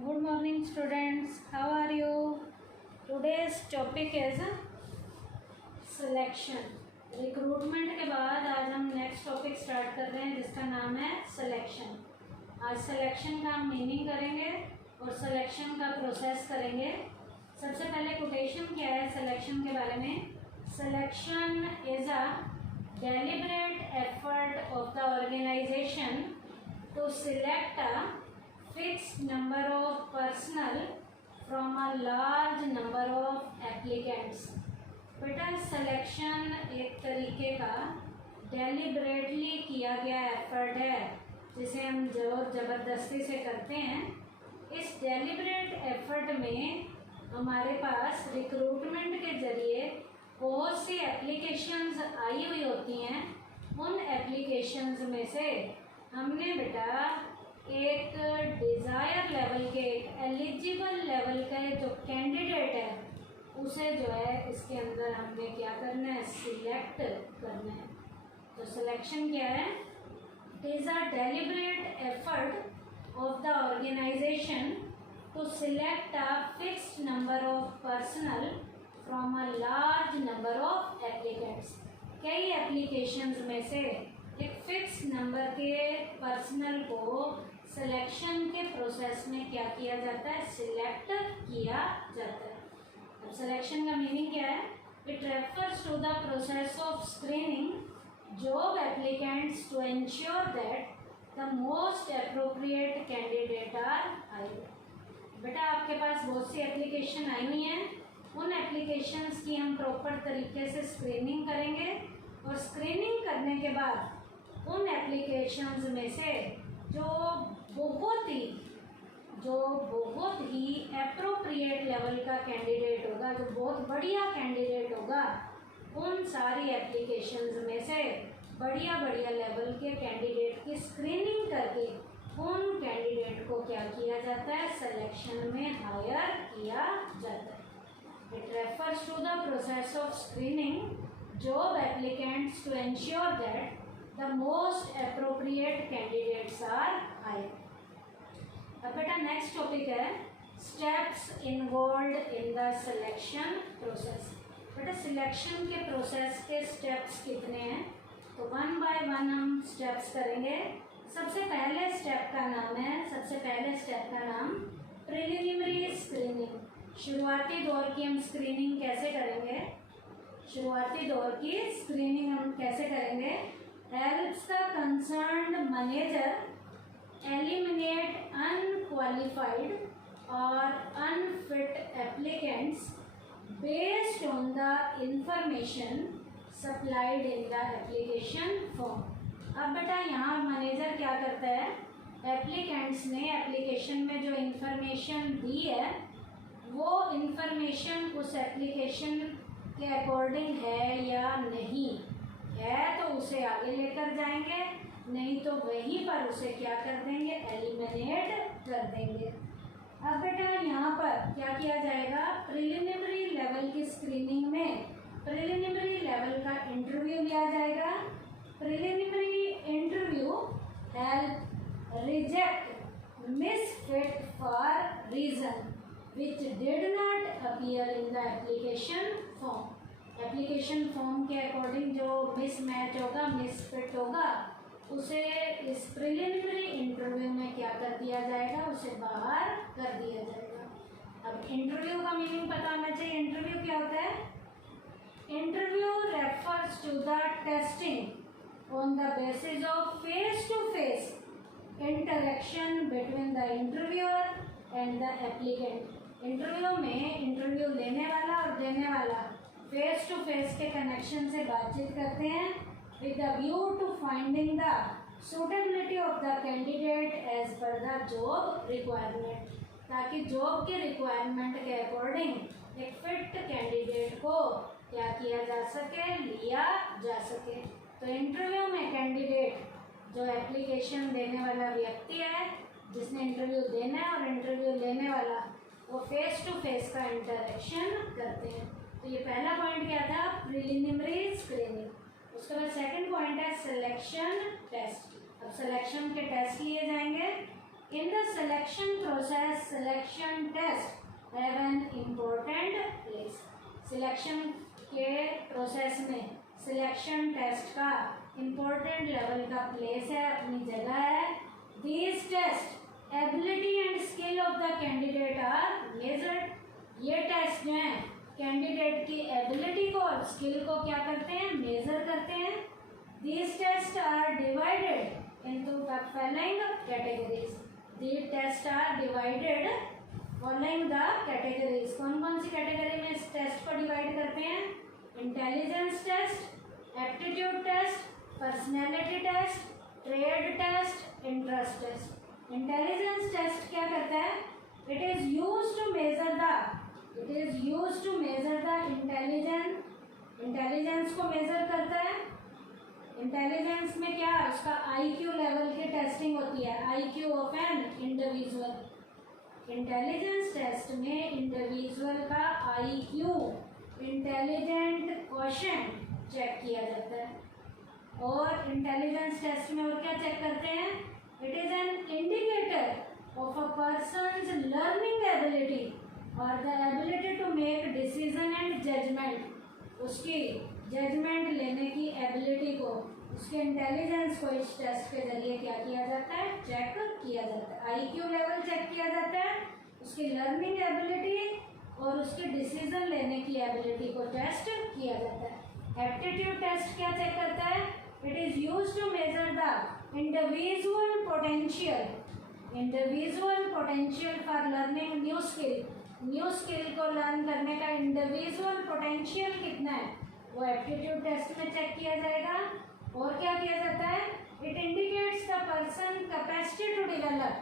Good morning students, how are you? Today's topic is selection. Recruitment के बाद आज हम नेक्स्ट टॉपिक स्टार्ट कर रहे हैं जिसका नाम है सिलेक्शन। आज सिलेक्शन का हम मीनिंग करेंगे और सिलेक्शन का प्रोसेस करेंगे। सबसे पहले कोटेशन क्या है सिलेक्शन के बारे में। Selection is a deliberate effort of the organization to select a fixed number of personnel from a large number of applicants। बेटा सिलेक्शन एक तरीके का डेलिब्रेटली किया गया एफर्ट है जिसे हम जोर ज़बरदस्ती से करते हैं। इस डेलिब्रेट एफर्ट में हमारे पास रिक्रूटमेंट के ज़रिए बहुत सी एप्लीकेशंस आई हुई होती हैं। उन एप्लीकेशंस में से हमने बेटा एक डिज़ायर लेवल के एक एलिजिबल लेवल का जो कैंडिडेट है उसे जो है इसके अंदर हमने क्या करना है, सिलेक्ट करना है। तो सिलेक्शन क्या है, it is a deliberate effort of the organization to select a fixed number of personnel from a large number of applicants. कई एप्लीकेशंस में से एक फिक्स नंबर के पर्सनल को सिलेक्शन के प्रोसेस में क्या किया जाता है, सिलेक्ट किया जाता है। अब सिलेक्शन का मीनिंग क्या है, it refers to the process of screening job applicants to ensure that the most appropriate candidate are hired. बेटा आपके पास बहुत सी एप्लीकेशन आई हुई हैं, उन एप्लीकेशंस की हम प्रॉपर तरीके से स्क्रीनिंग करेंगे और स्क्रीनिंग करने के बाद उन एप्लीकेशंस में से जो बहुत ही एप्रोप्रिएट लेवल का कैंडिडेट होगा, जो बहुत बढ़िया कैंडिडेट होगा, उन सारी एप्लीकेशंस में से बढ़िया लेवल के कैंडिडेट की स्क्रीनिंग करके उन कैंडिडेट को क्या किया जाता है, सिलेक्शन में हायर किया जाता है। It refers to the process of screening job applicants to ensure that the most appropriate candidates are hired। अब बेटा नेक्स्ट टॉपिक है steps involved in the selection process. बेटा सिलेक्शन के प्रोसेस के स्टेप्स कितने हैं, तो वन बाय वन हम स्टेप्स करेंगे। सबसे पहले स्टेप का नाम प्रिलिमिनरी स्क्रीनिंग। शुरुआती दौर की हम स्क्रीनिंग कैसे करेंगे, helps the concerned manager eliminate unqualified or unfit applicants based on the information supplied in the application form। अब बेटा यहाँ मैनेजर क्या करता है, एप्लीकेंट्स ने एप्लीकेशन में जो इंफॉर्मेशन दी है वो इंफॉर्मेशन उस एप्लीकेशन के अकॉर्डिंग है या नहीं है तो उसे आगे लेकर जाएंगे, नहीं तो वहीं पर उसे क्या कर देंगे, एलिमिनेट कर देंगे। अब बेटा यहाँ पर क्या किया जाएगा, प्रिलिमिनरी लेवल की स्क्रीनिंग में प्रिलिमिनरी लेवल का इंटरव्यू लिया जाएगा। Preliminary interview help reject misfit for reason which did not appear in the application form. Application form के अकॉर्डिंग जो मिसमैच होगा, मिसफिट होगा, उसे इस प्रिलिमिनरी इंटरव्यू में क्या कर दिया जाएगा, उसे बाहर कर दिया जाएगा। अब इंटरव्यू का मीनिंग पता होना चाहिए। इंटरव्यू क्या होता है, interview refers to the testing on the basis of face to face interaction between the interviewer and the applicant. Interview में इंटरव्यू लेने वाला और देने वाला फेस टू फेस के कनेक्शन से बातचीत करते हैं with the view to finding the suitability of the candidate as per the job requirement, ताकि जॉब के रिक्वायरमेंट के अकॉर्डिंग एक फिट कैंडिडेट को क्या किया जा सके, लिया जा सके। तो इंटरव्यू में कैंडिडेट जो एप्लीकेशन देने वाला व्यक्ति है, जिसने इंटरव्यू देना है और इंटरव्यू लेने वाला, वो फेस टू फेस का इंटरेक्शन करते हैं। तो ये पहला पॉइंट क्या था, प्रिलिमिनरी स्क्रीनिंग। उसके बाद सेकंड पॉइंट है सिलेक्शन टेस्ट। अब सिलेक्शन के टेस्ट लिए जाएंगे। In the selection process, selection test have an important place. Selection के प्रोसेस में सिलेक्शन टेस्ट का इम्पोर्टेंट लेवल का प्लेस है, अपनी जगह है. These tests ability and skill of the candidate are measured. ये टेस्ट जो हैं कैंडिडेट की एबिलिटी को और स्किल को क्या करते हैं, मेजर करते हैं. These tests are divided into the following categories. These tests are divided following the categories. कौन कौन सी कैटेगरी में इस टेस्ट को डिवाइड करते हैं? Intelligence test, aptitude test, personality test, trade test, interest test. Intelligence test क्या करता है? It is use to measure the intelligence को मेजर करता है. इंटेलिजेंस में क्या, उसका IQ लेवल की टेस्टिंग होती है, IQ of an individual. Intelligence test में इंडिविजुअल का IQ, इंटेलिजेंट क्वोशेंट चेक किया जाता है. और इंटेलिजेंस टेस्ट में और क्या चेक करते हैं? It is an indicator of a person's learning ability और the ability to make decision and judgement. उसकी जजमेंट लेने की एबिलिटी को, उसके इंटेलिजेंस को इस टेस्ट के जरिए क्या किया जाता है, चेक किया जाता है. IQ लेवल चेक किया जाता है, उसकी लर्निंग एबिलिटी और उसके डिसीजन लेने की एबिलिटी को टेस्ट किया जाता है. एप्टीट्यूड टेस्ट क्या चेक करता है? It is use to measure the individual potential for learning new skill. New skill को लर्न करने का इंडिविजुअल पोटेंशियल कितना है, वो एप्टीट्यूड टेस्ट में चेक किया जाएगा. और क्या किया जाता है? It indicates the person capacity to develop.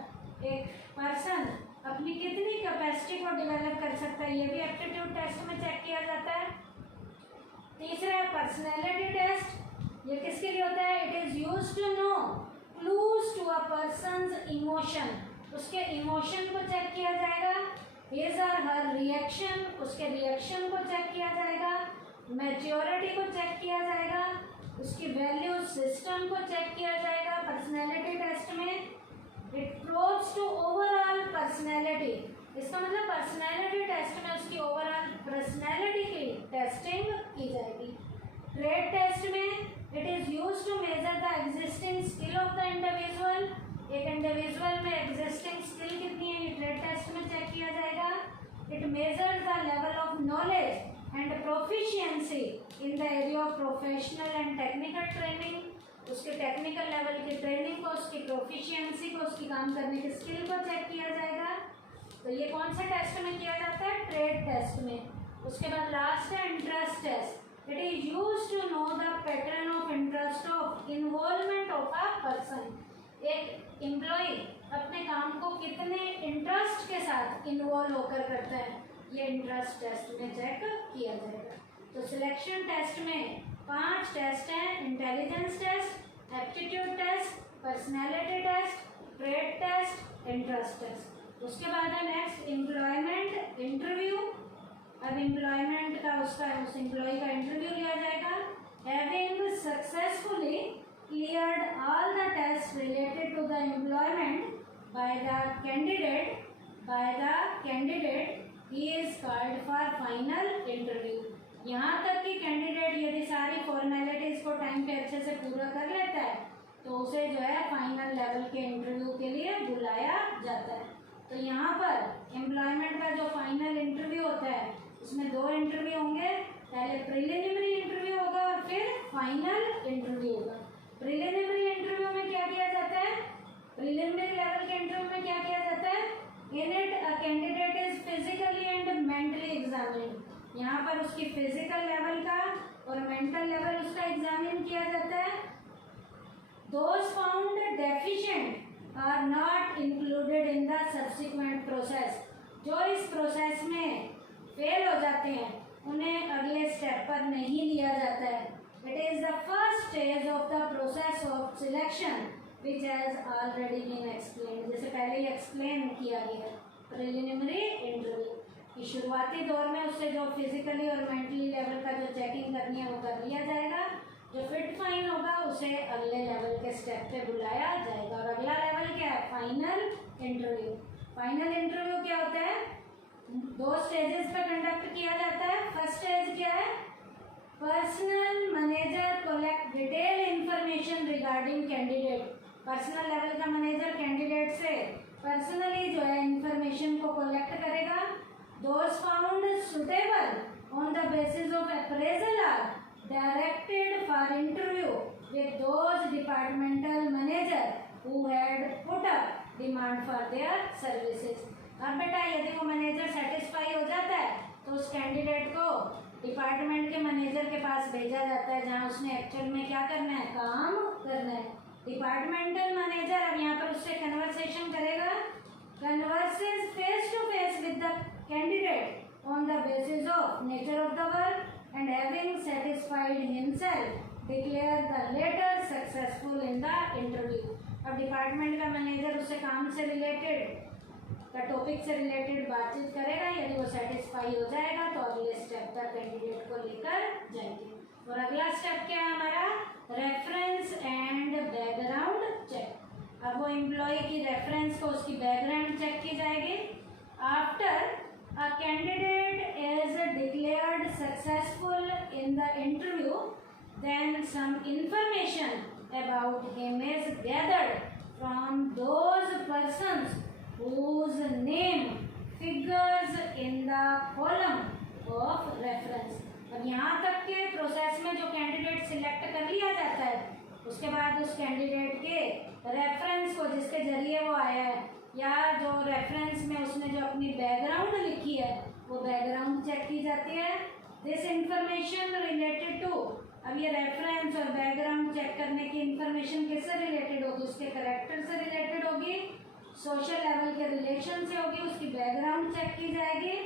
एक पर्सन अपनी कितनी कैपेसिटी को डेवलप कर सकता है, ये भी एप्टीट्यूड टेस्ट में चेक किया जाता है. तीसरा है पर्सनैलिटी टेस्ट. ये किसके लिए होता है? It is use to know clues to a person's emotion. उसके इमोशन को चेक किया जाएगा. हिज और हर रिएक्शन, उसके रिएक्शन को चेक किया जाएगा. मैच्योरिटी को चेक किया जाएगा. उसकी वैल्यू सिस्टम को चेक किया जाएगा. पर्सनैलिटी टेस्ट में इट प्रोव्स टू ओवरऑल पर्सनैलिटी. इसका मतलब पर्सनैलिटी टेस्ट में उसकी ओवरऑल पर्सनैलिटी की टेस्टिंग की जाएगी. ट्रेड टेस्ट में it is use to measure the existing skill of the individual. एक इंडिविजुअल में एग्जिस्टिंग स्किल कितनी है, ये ट्रेड टेस्ट में चेक किया जाएगा. It measure the level of knowledge and proficiency in the area of professional and technical training. उसके technical level की ट्रेनिंग को, उसकी प्रोफिशिएंसी को, उसकी काम करने की स्किल को चेक किया जाएगा. तो ये कौन से टेस्ट में किया जाता है? ट्रेड टेस्ट में. उसके बाद लास्ट है interest test. It is use to know the pattern of interest of involvement of a person. एक एम्प्लॉय अपने काम को कितने इंटरेस्ट के साथ इन्वॉल्व होकर करता है, ये इंटरेस्ट टेस्ट में चेक किया जाएगा. तो सिलेक्शन टेस्ट में 5 टेस्ट हैं: intelligence test, aptitude test, personality test, trade test, interest test. उसके बाद है नेक्स्ट एम्प्लॉयमेंट इंटरव्यू. अब एम्प्लॉयमेंट का उस एम्प्लॉय का इंटरव्यू लिया जाएगा. Having successfully cleared all the test related to the employment by the candidate he is called for final interview. यहाँ तक कि कैंडिडेट यदि सारी फॉर्मेलिटीज को टाइम पे अच्छे से पूरा कर लेता है तो उसे जो है फाइनल लेवल के इंटरव्यू के लिए बुलाया जाता है. तो यहाँ पर एम्प्लॉयमेंट का जो फाइनल इंटरव्यू होता है उसमें 2 इंटरव्यू होंगे. पहले प्रिलिमिनरी इंटरव्यू होगा और फिर फाइनल इंटरव्यू होगा. प्रिलिमिनरी इंटरव्यू में क्या किया जाता है? प्रिलिमिनरी लेवल के इंटरव्यू में क्या किया जाता है? In it, a candidate is physically and mentally examined. यहाँ पर उसकी फिजिकल लेवल का और मेंटल लेवल उसका एग्जामिन किया जाता है. Those found deficient are not included in the subsequent process. जो इस प्रोसेस में फेल हो जाते हैं उन्हें अगले स्टेप पर नहीं लिया जाता है. It is the first stage of the process of selection which has already been explained. जैसे पहले ही एक्सप्लेन किया गया. प्रिलिमिनरी इंटरव्यू की शुरुआती दौर में उससे जो फिजिकली और मेंटली लेवल का जो चेकिंग करनी है वो कर लिया जाएगा. जो फिट फाइन होगा उसे अगले लेवल के स्टेप पे बुलाया जाएगा. और अगला लेवल क्या है? Final interview. फाइनल इंटरव्यू क्या होता है? 2 स्टेजेस पे कंडक्ट किया जाता है। फर्स्ट स्टेज क्या है? Personnel manager collect detail information regarding candidate. Personnel level का मैनेजर कैंडिडेट से पर्सनली जो है इंफॉर्मेशन को कलेक्ट करेगा। Those found suitable on the basis of appraisal are directed for interview with those departmental manager who had put up demand for their services. अब बेटा यदि वो मैनेजर सेटिस्फाई हो जाता है तो उस कैंडिडेट को डिपार्टमेंट के मैनेजर के पास भेजा जाता है जहाँ उसने एक्चुअल में क्या करना है? काम करना है। डिपार्टमेंटल मैनेजर अब यहाँ पर उससे कन्वर्सेशन करेगा। Converses face to face with the candidate on the basis of nature of the work and having satisfied himself declare the latter successful in the interview. अब डिपार्टमेंट का मैनेजर उससे काम से रिलेटेड का टॉपिक से related बातचीत करेगा। यदि वो सेटिस्फाई हो जाएगा तो अगले स्टेप तक कैंडिडेट को लेकर जाएंगे। और अगला स्टेप क्या है हमारा? Reference and background check. अब वो एम्प्लॉय की रेफरेंस को उसकी बैकग्राउंड चेक की जाएगी। After a candidate is declared successful in the interview then some information about him is gathered from those persons whose name figures in the column of reference। अब यहाँ तक के process में जो कैंडिडेट सिलेक्ट कर लिया जाता है उसके बाद उस कैंडिडेट के रेफरेंस को जिसके जरिए वो आया है या जो रेफरेंस में उसने जो अपनी बैकग्राउंड लिखी है वो बैकग्राउंड चेक की जाती है। दिस इंफॉर्मेशन रिलेटेड टू, अब ये रेफरेंस और बैकग्राउंड चेक करने की इंफॉर्मेशन किससे रिलेटेड होगी? उसके करेक्टर से रिलेटेड होगी, सोशल लेवल के रिलेशन से होगी, उसकी बैकग्राउंड चेक की जाएगी।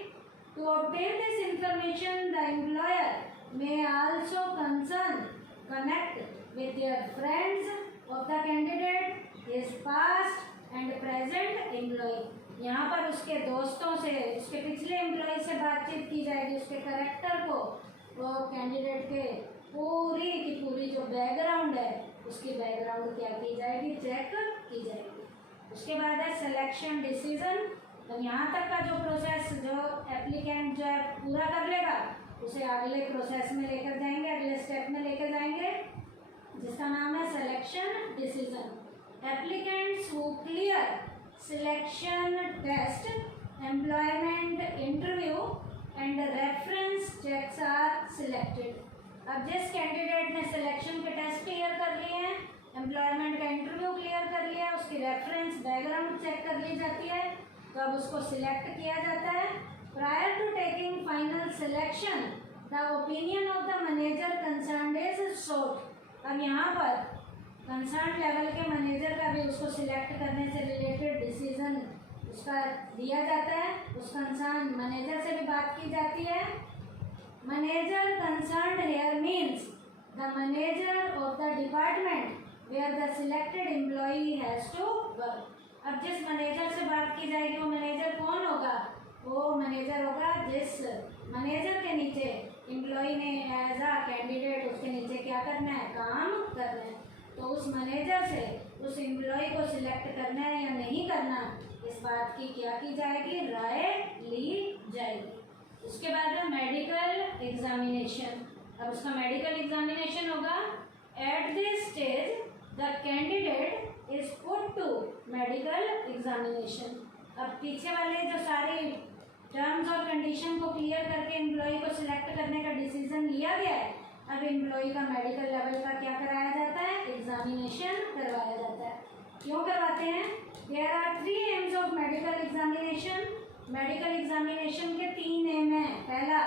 To obtain this information the employer may also concern connect with their friends of the candidate, his past and present employ. यहाँ पर उसके दोस्तों से, उसके पिछले एम्प्लॉय से बातचीत की जाएगी। उसके करेक्टर को, वो कैंडिडेट के पूरी की पूरी जो बैकग्राउंड है उसकी बैकग्राउंड क्या की जाएगी? चेक की जाएगी। उसके बाद है सिलेक्शन डिसीजन। तो यहाँ तक का जो प्रोसेस जो एप्लीकेंट जो है पूरा कर लेगा उसे अगले प्रोसेस में लेकर जाएंगे, अगले स्टेप में लेकर जाएंगे जिसका नाम है selection decision. Applicants who clear selection test, employment interview and reference checks are selected. अब जिस कैंडिडेट ने सिलेक्शन के टेस्ट क्लियर कर लिए हैं, एम्प्लॉयमेंट का इंटरव्यू क्लियर कर लिया, उसकी रेफरेंस बैकग्राउंड चेक कर ली जाती है, तो अब उसको सिलेक्ट किया जाता है। Prior to taking final selection the opinion of the manager concerned is sought. अब यहाँ पर कंसर्न लेवल के मैनेजर का भी उसको सिलेक्ट करने से रिलेटेड डिसीजन उसका दिया जाता है। उस कंसर्न मैनेजर से भी बात की जाती है। Manager concerned here means the manager of the department where the selected employee has to work। अब जिस मैनेजर से बात की जाएगी वो मैनेजर कौन होगा? वो मैनेजर होगा जिस मैनेजर के नीचे एम्प्लॉय ने एज अ कैंडिडेट उसके नीचे क्या करना है? काम करना है। तो उस मैनेजर से उस एम्प्लॉय को सिलेक्ट करना है या नहीं करना, इस बात की क्या की जाएगी? राय ली जाएगी। उसके बाद है मेडिकल एग्जामिनेशन। अब उसका मेडिकल एग्जामिनेशन होगा। At this stage the candidate is put to medical examination. अब पीछे वाले जो सारी टर्म्स और कंडीशन को क्लियर करके एम्प्लॉय को सिलेक्ट करने का डिसीजन लिया गया है, अब एम्प्लॉय का मेडिकल लेवल का क्या कराया जाता है? एग्जामिनेशन करवाया जाता है। क्यों करवाते हैं? There are 3 aims of medical examination. Medical examination के 3 एम हैं। पहला,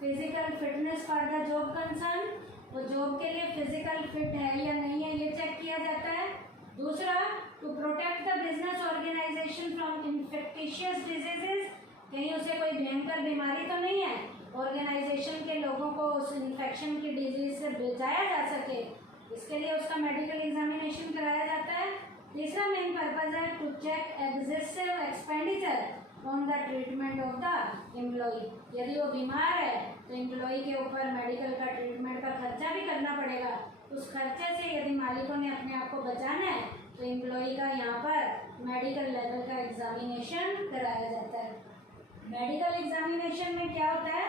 physical fitness for the job concern, वो जॉब के लिए फिजिकल फिट है या नहीं है ये चेक किया जाता है। दूसरा, to protect the business organisation from infectious diseases, कहीं उसे कोई भयंकर बीमारी तो नहीं है, ऑर्गेनाइजेशन के लोगों को उस इन्फेक्शन की डिजीज से बचाया जा सके, इसके लिए उसका मेडिकल एग्जामिनेशन कराया जाता है। तीसरा मेन पर्पज है to check excessive expenditure on the treatment of the employee. यदि वो बीमार है तो एम्प्लॉय के ऊपर मेडिकल का ट्रीटमेंट का खर्चा भी करना पड़ेगा। उस खर्चे से यदि मालिकों ने अपने आप को बचाना है तो एम्प्लॉय का यहाँ पर मेडिकल लेवल का एग्जामिनेशन कराया जाता है। मेडिकल एग्जामिनेशन में क्या होता है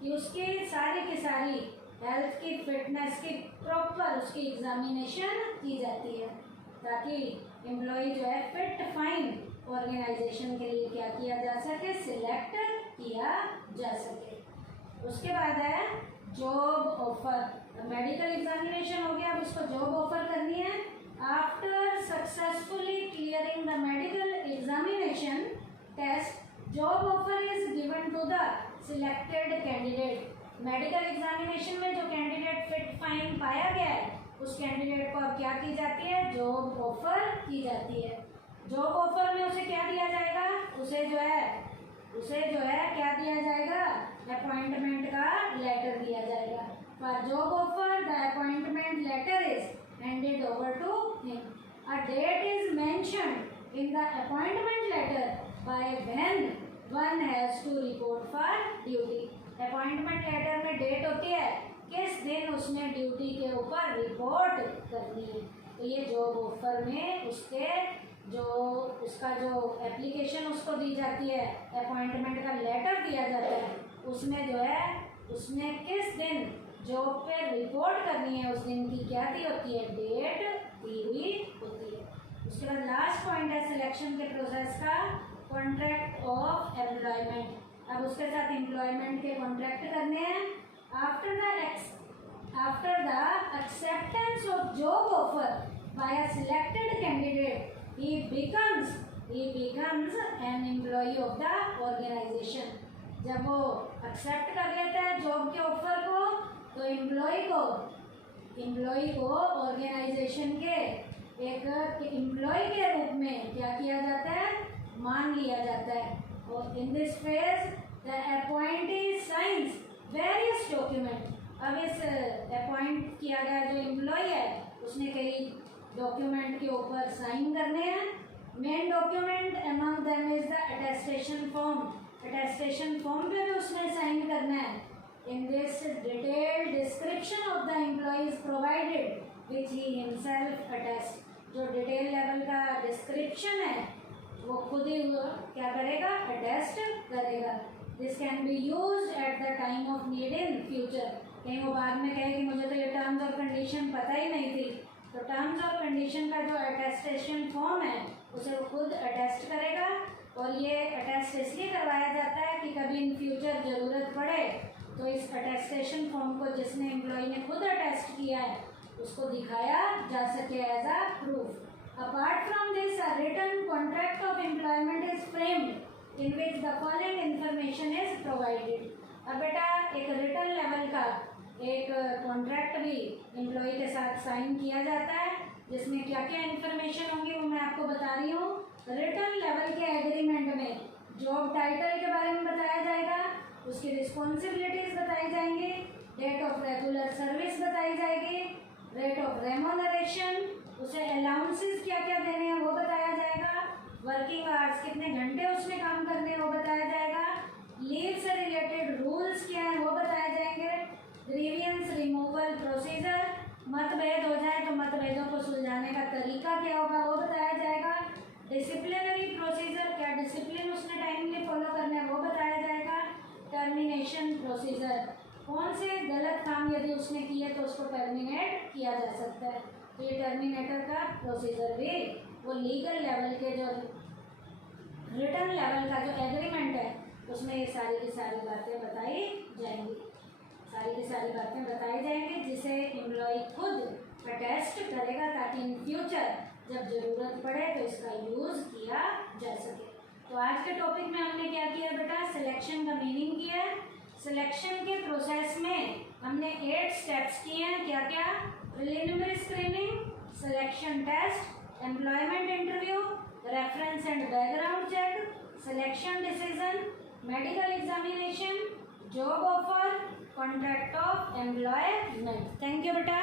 कि उसकी सारी की सारी हेल्थ की फिटनेस की प्रॉपर उसकी एग्जामिनेशन की जाती है ताकि एम्प्लॉय जो है फिट फाइन ऑर्गेनाइजेशन के लिए क्या किया जा सके, सिलेक्ट किया जा सके। उसके बाद है जॉब ऑफर। मेडिकल एग्जामिनेशन हो गया, अब उसको जॉब ऑफर करनी है। After successfully clearing the medical examination test, job offer is given to the selected candidate. Medical examination में जो कैंडिडेट फिट फाइन पाया गया है उस कैंडिडेट को अब क्या की जाती है, जॉब ऑफर की जाती है। जॉब ऑफर में उसे क्या दिया जाएगा, उसे जो है क्या दिया जाएगा, अपॉइंटमेंट का लेटर दिया जाएगा। For job offer the appointment letter is handed over to him. A date is mentioned in the appointment letter by when one has to report for duty. Appointment letter में date होती है किस दिन उसने duty के ऊपर report करनी है। तो ये जॉब ऑफर में उसका जो एप्लीकेशन उसको दी जाती है, अपॉइंटमेंट का लेटर दिया जाता है, उसमें जो है उसने किस दिन जॉब पे रिपोर्ट करनी है उस दिन की क्या दी होती है, डेट दी हुई होती है। उसके बाद लास्ट पॉइंट है सिलेक्शन के प्रोसेस का, कॉन्ट्रैक्ट ऑफ एम्प्लॉयमेंट। अब उसके साथ एम्प्लॉयमेंट के कॉन्ट्रैक्ट करने हैं। After the acceptance of job offer by a selected candidate, he becomes an employee of the organization. जब वो एक्सेप्ट कर लेता है जॉब के ऑफर को तो एम्प्लॉय को ऑर्गेनाइजेशन के एक एम्प्लॉय के रूप में क्या किया जाता है, मान लिया जाता है। और in this phase the appointee science various document. अब इस अपॉइंट किया गया जो एम्प्लॉय है उसने कई डॉक्यूमेंट के ऊपर साइन करने हैं। Main document among them is the attestation form. Attestation form पे भी उसने साइन करना है। In this detailed description of the employ is provided which he himself attest. जो डिटेल लेवल का डिस्क्रिप्शन है वो खुद ही क्या करेगा, अटेस्ट करेगा। This can be use at the time of need in future. कहीं वो बाद में कहे कि मुझे तो ये टर्म्स और कंडीशन पता ही नहीं थी, तो टर्म्स और कंडीशन का जो अटेस्टेशन फॉर्म है उसे वो खुद अटेस्ट करेगा। और ये अटेस्ट इसलिए करवाया जाता है कि कभी इन फ्यूचर ज़रूरत पड़े तो इस अटेस्टेशन फॉर्म को जिसने एम्प्लॉय ने खुद अटेस्ट किया है उसको दिखाया जा सके as a proof. Apart from this, a written contract of employment is framed in which the following information is provided. अब बेटा एक रिटर्न लेवल का एक कॉन्ट्रैक्ट भी एम्प्लॉय के साथ साइन किया जाता है जिसमें क्या क्या इन्फॉर्मेशन होंगी वो मैं आपको बता रही हूँ। रिटर्न लेवल के एग्रीमेंट में जॉब टाइटल के बारे में बताया जाएगा, उसकी रिस्पॉन्सिबिलिटीज बताई जाएंगी, डेट ऑफ रेगुलर सर्विस बताई जाएगी, रेट ऑफ रेमोनरेशन, उसे अलाउंसेस क्या क्या देने हैं वो बताया जाएगा, वर्किंग आवर्स कितने घंटे उसमें काम करने हैं वो बताया जाएगा, लीव से रिलेटेड रूल्स क्या है वो बताए जाएंगे, ग्रीवियंस रिमूवल प्रोसीजर, मतभेद हो जाए तो मतभेदों को सुलझाने का तरीका क्या होगा वो बताया जाएगा, डिसिप्लिनरी प्रोसीजर, क्या डिसिप्लिन उसने टाइमली फॉलो करना है वो बताया जाएगा, टर्मिनेशन प्रोसीजर, कौन से गलत काम यदि उसने किए तो उसको टर्मिनेट किया जा सकता है। तो ये टर्मिनेटर का प्रोसीजर भी वो लीगल लेवल के जो रिटर्न लेवल का जो एग्रीमेंट है उसमें ये सारी की सारी बातें बताई जाएंगी, सारी की सारी बातें बताई जाएंगी जिसे एम्प्लॉय खुद अटेस्ट करेगा ताकि इन फ्यूचर जब ज़रूरत पड़े तो इसका यूज़ किया जा सके। तो आज के टॉपिक में हमने क्या किया बेटा, सिलेक्शन का मीनिंग किया। सिलेक्शन के प्रोसेस में हमने 8 स्टेप्स किए हैं। क्या क्या, preliminary screening, selection test, employment interview, reference and background check, selection decision, medical examination, job offer, contract of employment. Thank you बेटा।